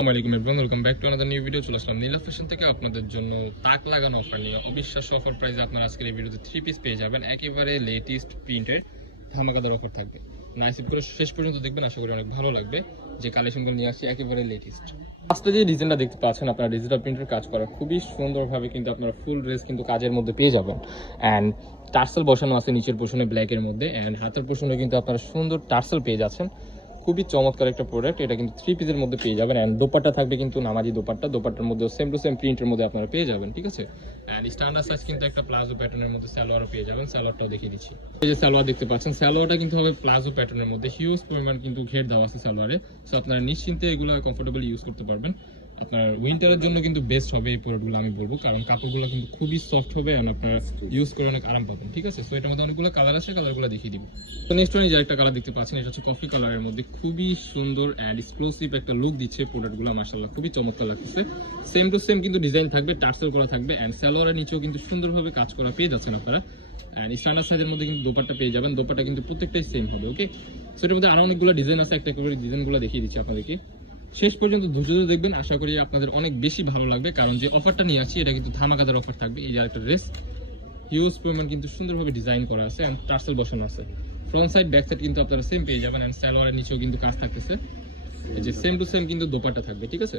আসসালামু আলাইকুম everyone, welcome back to another new video. চলে আসলাম নীলা ফ্যাশন থেকে আপনাদের জন্য তাক লাগানো অফার নিয়ে। অবিশ্বাস্য অফার প্রাইসে আপনারা আজকের এই ভিডিওতে 3 পিস পেয়ে যাবেন। একেবারে লেটেস্ট প্রিন্টের ধামাকাদার অফার থাকবে। নাইসিপ করে শেষ পর্যন্ত দেখবেন, আশা করি অনেক ভালো লাগবে। যে কালেকশনগুলো নিয়ে আসি একেবারে লেটেস্ট। ফার্স্টে যে ডিজাইনটা দেখতে পাচ্ছেন আপনারা ডিজিটাল প্রিন্টের কাজ করা, খুবই সুন্দরভাবে কিন্তু আপনারা ফুল ড্রেস কিন্তু কাজের মধ্যে পেয়ে যাবেন। অ্যান্ড টার্সেল বসানো আছে নিচের পোর্শনে ব্ল্যাকের মধ্যে, অ্যান্ড হাতের পোর্শনে কিন্তু আপনারা সুন্দর টার্সেল পেয়ে যাচ্ছেন। খুবই চমৎকার একটা প্রোডাক্ট। এটা কিন্তু 3 পিসের মধ্যে পেয়ে যাবেন। এন্ড দোপাট্টা থাকবে কিন্তু নামাজি দোপাট্টার মধ্যে সেম টু সেম প্রিন্টের মধ্যে আপনারা পেয়ে যাবেন, ঠিক আছে। এন্ড স্ট্যান্ডার্ড সাইজ কিন্তু একটা প্লাজো প্যাটার্নের মধ্যে সালোয়ারও পেয়ে যাবেন। সালোয়ারটাও দেখিয়ে দিচ্ছি। এই যে সালোয়ার দেখতে পাচ্ছেন, সালোয়ারটা কিন্তু হবে প্লাজো প্যাটার্নের মধ্যে, হিউজ পরিমাণ কিন্তু ঘের দেওয়া আছে সালোয়ারে। সো আপনারা নিশ্চিন্তে এগুলো কমফোর্টেবলি ইউজ করতে পারবেন। আপনার উইন্টারের জন্য কিন্তু বেস্ট হবে এই প্রোডাক্টগুলো আমি বলবো, কারণ কাপড়গুলো কিন্তু খুবই সফট হবে এবং আপনারা ইউজ করে অনেক আরাম পাবেন, ঠিক আছে। সো এটার মধ্যে অনেকগুলো কালার আছে, কালারগুলো দেখিয়ে দিব। তো নেক্সট ওয়ান যে একটা কালার দেখতে পাচ্ছেন, এটা হচ্ছে কফি কালারের মধ্যে। খুবই সুন্দর অ্যান্ড এক্সক্লুসিভ একটা লুক দিচ্ছে প্রোডাক্টগুলো, মাশাআল্লাহ খুবই চমৎকার লাগতেছে। সেম টু সেম কিন্তু ডিজাইন থাকবে, টার্সেল করা থাকবে, অ্যান্ড সালোয়ারের নিচেও কিন্তু সুন্দরভাবে কাজ করা পেয়ে যাচ্ছেন আপনারা। অ্যান্ড স্ট্যান্ডার্ড সাইজের মধ্যে কিন্তু দোপাট্টা পেয়ে যাবেন। দোপাট্টা কিন্তু প্রত্যেকটাই সেম হবে, ওকে। সো এটার মধ্যে আরো অনেকগুলো ডিজাইন আছে, একটা করে ডিজাইনগুলো দেখিয়ে দিচ্ছি আপনাদেরকে। শেষ পর্যন্ত ধৈর্য দেখবেন, আশা করি আপনাদের অনেক বেশি ভালো লাগবে, কারণ যে অফারটা নিয়ে আসছি এটা কিন্তু ধামাকাদার অফার থাকবে। এই যে একটা ড্রেস, হিউজ পরিমাণ কিন্তু সুন্দরভাবে ডিজাইন করা আছে এন্ড টার্সেল বসানো আছে। ফ্রন্ট সাইড ব্যাক সাইড কিন্তু আপনারা সেম পেয়ে যাবেন, এন্ড সালোয়ারের নিচেও কিন্তু কাজ থাকতেছে। এই যে সেম টু সেম কিন্তু দোপাট্টা থাকবে, ঠিক আছে।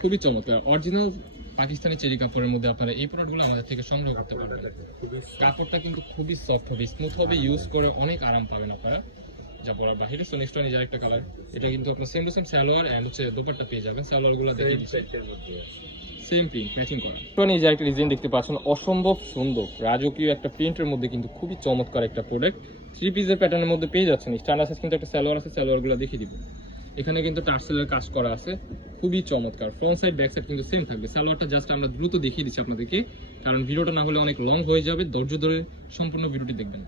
খুবই চমৎকার অরিজিনাল পাকিস্তানি চেরি কাপড়ের মধ্যে আপনারা এই প্রোডাক্টগুলো আমাদের থেকে সংগ্রহ করতে পারবেন। কাপড়টা কিন্তু খুবই সফট হবে, স্মুথ হবে, ইউজ করে অনেক আরাম পাবেন আপনারা যা বলার বাহিরে। সো নেক্সট ওয়ান এই একটা কালার, এটা কিন্তু আপনার same to same salwar and হচ্ছে দোপাট্টা পেয়ে যাবেন। সালোয়ারগুলো দেখিয়ে দিচ্ছি, সেম প্রিন্ট ম্যাচিং করা। এই যে একটা ডিজাইন দেখতে পাচ্ছেন, অসম্ভব সুন্দর রাজকীয় একটা প্রিন্টের মধ্যে কিন্তু খুবই চমৎকার একটা প্রোডাক্ট। 3 পিসের প্যাটার্নের মধ্যে পেয়ে যাচ্ছেন। স্ট্যান্ডার্ড সাইজ কিন্তু একটা সালোয়ার আছে, সালোয়ারগুলো দেখিয়ে দিব। এখানে কিন্তু টার্সেলের কাজ করা আছে, খুবই চমৎকার। ফ্রন্ট সাইড ব্যাক সাইড কিন্তু সেম থাকবে। সালোয়ারটা জাস্ট আমরা দ্রুত দেখিয়ে দিচ্ছি আপনাদেরকে, কারণ ভিডিওটা না হলে অনেক লং হয়ে যাবে। ধৈর্য ধরে সম্পূর্ণ ভিডিওটি দেখবেন।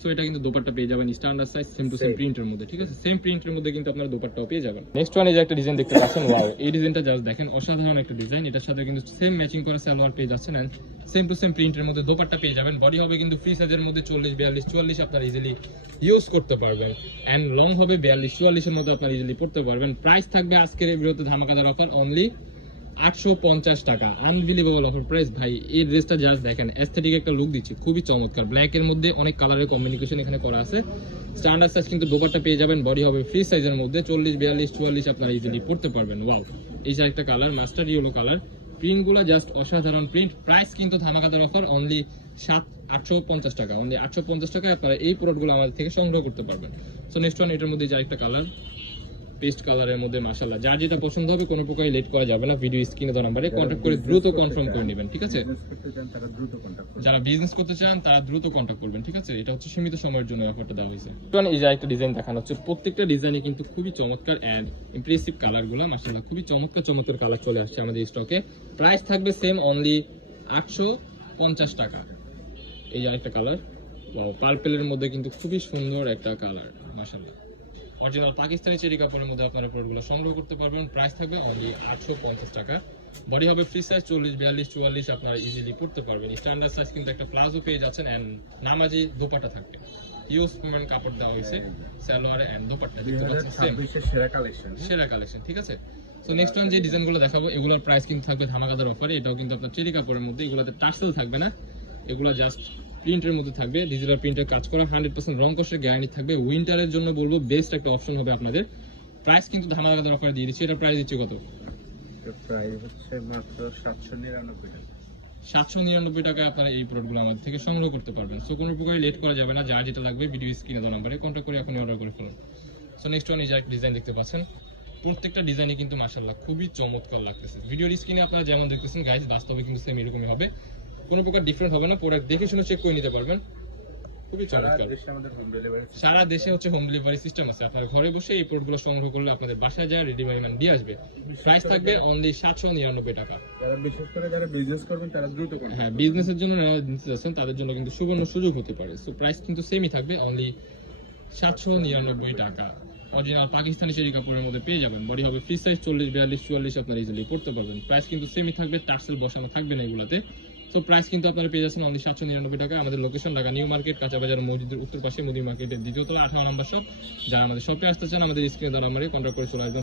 সো এটা কিন্তু দোপাট্টা পেয়ে যাবেন standard size same to same প্রিন্টের মধ্যে, ঠিক আছে। সেম প্রিন্টের মধ্যে কিন্তু আপনারা দোপাট্টাও পেয়ে যাবেন। নেক্সট ওয়ান এই যে একটা ডিজাইন দেখতে পাচ্ছেন, ওয়াও, এই ডিজাইনটা জাস্ট দেখেন, অসাধারণ একটা ডিজাইন। এটার সাথে কিন্তু সেম ম্যাচিং করা সালোয়ার পেয়ে যাচ্ছেন এন্ড সেম টু সেম প্রিন্টের মধ্যে দোপাট্টা পেয়ে যাবেন। বডি হবে কিন্তু ফ্রি সাইজের মধ্যে 40, 42, 44 আপনারা ইজিলি ইউজ করতে পারবেন। এন্ড লং হবে 42, 44 এর মধ্যে আপনারা ইজিলি পড়তে পারবেন। প্রাইস থাকবে আজকের এই ভিডিওতে ধামাকাদার অফার, অনলি 850 টাকা। আনবিলিভেবল অফার প্রাইস ভাই। এই ড্রেসটা জাস্ট দেখেন, এস্থেটিক একটা লুক দিচ্ছে, খুবই চমৎকার। ব্ল্যাক এর মধ্যে অনেক কালারের কম্বিনেশন এখানে করা আছে। স্ট্যান্ডার্ড সাইজ কিন্তু দোপাট্টা পেয়ে যাবেন। বডি হবে ফ্রি সাইজের মধ্যে 40, 42, 44 আপনারা ইজিলি পড়তে পারবেন। ওয়াও, এই যে একটা কালার মাস্টার্ড ইয়েলো কালার, প্রিন্টগুলো জাস্ট অসাধারণ প্রিন্ট। প্রাইস কিন্তু ধামাকাদার অফার, অনলি 850 টাকা। অনলি 850 টাকায় আপনারা এই প্রোডাক্টগুলো আমাদের থেকে সংগ্রহ করতে পারবেন। সো নেক্সট ওয়ান, এটার মধ্যে যে একটা কালার, পেস্ট কালারের মধ্যে, মাশাআল্লাহ যার যেটা পছন্দ হবে কোনো প্রকারই লেট করা যাবে না। ভিডিও স্ক্রিনে দেওয়া নম্বরে কন্টাক্ট করে দ্রুত কনফার্ম করে নেবেন, ঠিক আছে। যারা বিজনেস করতে চান তারা দ্রুত কন্টাক্ট করবেন, ঠিক আছে। এটা হচ্ছে সীমিত সময়ের জন্য অফারটা দেওয়া হয়েছে। এই যে একটা ডিজাইন দেখানো হচ্ছে, প্রত্যেকটা ডিজাইনে কিন্তু খুবই চমৎকার এন্ড ইমপ্রেসিভ কালারগুলো, মাশাআল্লাহ খুবই চমৎকার চমৎকার কালার চলে আসছে আমাদের স্টকে। প্রাইস থাকবে সেম, অনলি 850 টাকা। এই যে একটা কালার, ওয়াও, পার্পলের মধ্যে কিন্তু খুবই সুন্দর একটা কালার, মাশাআল্লাহ। অরিজিনাল পাকিস্তানি চেরি কাপড়ের মধ্যে আপনারা প্রোডাক্টগুলো সংগ্রহ করতে পারবেন। প্রাইস থাকবে অনলি 850 টাকা। বডি হবে ফ্রি সাইজ 40, 42, 44 আপনারা ইজিলি পড়তে পারবেন। স্ট্যান্ডার্ড সাইজ কিন্তু একটা প্লাজো পেয়ে যাচ্ছেন এন্ড নামাজি দোপাট্টা থাকবে। হিউজ পরিমাণ কাপড় দেওয়া হয়েছে সালোয়ারে এন্ড দোপাট্টা, দেখতে পাচ্ছেন সেম সেরা কালেকশন, ঠিক আছে। সো নেক্সট ওয়ান যে ডিজাইনগুলো দেখাবো, এগুলোর প্রাইস কিন্তু থাকবে ধামাকাদার অফারে। এটাও কিন্তু আপনার চেরি কাপড়ের মধ্যে, এগুলোতে টার্সেল থাকবে না, এগুলো জাস্ট প্রিন্টের মধ্যে থাকবে। ডিজিটাল প্রিন্টের কাজ করা, 100% রং কষের গ্যারান্টি থাকবে। উইন্টারের জন্য বলবো বেস্ট একটা অপশন হবে আপনাদের। প্রাইস কিন্তু ধামাকাদার অফারে দিয়ে দিচ্ছি। এটা প্রাইস দিচ্ছি কত? প্রাইস হচ্ছে মাত্র 799 টাকা। 799 টাকায় আপনারা এই প্রোডাক্টগুলো আমাদের থেকে সংগ্রহ করতে পারবেন। সো কোনো প্রকার লেট করা যাবে না, যার যেটা লাগবে ভিডিও স্ক্রিনে দেওয়া নম্বরে কন্টাক্ট করে আপনি অর্ডার করে ফেলুন। সো নেক্সট ওয়ান এই যে একটা ডিজাইন দেখতে পাচ্ছেন, প্রত্যেকটা ডিজাইনে কিন্তু মাশাআল্লাহ খুবই চমৎকার লাগতেছে। ভিডিওর স্ক্রিনে আপনারা যেমন দেখতেছেন গাইস, বাস্তবে কিন্তু সেম এরকমই হবে, কোনো প্রকার ডিফারেন্ট হবে না। প্রোডাক্ট দেখে শুনে চেক করে নিতে পারবেন, খুবই চমৎকার। সারা দেশে হচ্ছে হোম ডেলিভারি সিস্টেম আছে। আপনার ঘরে বসে এই প্রোডাক্টগুলো সংগ্রহ করলে আপনাদের বাসায় যায় রেডি মাই দিয়ে আসবে। প্রাইস থাকবে অনলি 799 টাকা। যারা বিশেষ করে যারা বিজনেস করবেন তারা দ্রুত করুন। হ্যাঁ, বিজনেসের জন্য নেওয়া নিতে যাচ্ছেন তাদের জন্য কিন্তু সুবর্ণ সুযোগ হতে পারে। সো প্রাইস কিন্তু সেমই থাকবে, অনলি 799 টাকা। অরিজিনাল পাকিস্তানি চেরি কাপড়ের মধ্যে পেয়ে যাবেন। বডি হবে ফ্রি সাইজ 40, 42, 44 আপনারা ইজিলি পড়তে পারবেন। প্রাইস কিন্তু সেমই থাকবে, টার্সেল বসানো থাকবে না এগুলাতে। সো প্রাইস কিন্তু আপনারা পেয়ে যাচ্ছেন অনলি 799 টাকা। আমাদের লোকেশন ঢাকা নিউ মার্কেট, কাঁচাবাজার মসজিদের উত্তর পাশে, মুদি মার্কেটের দ্বিতীয় তলা, 18 নম্বর শপ। যারা আমাদের শপে আসতে চান আমাদের স্ক্রিনে দেওয়া নম্বরে কন্টাক্ট করে চলে আসবেন।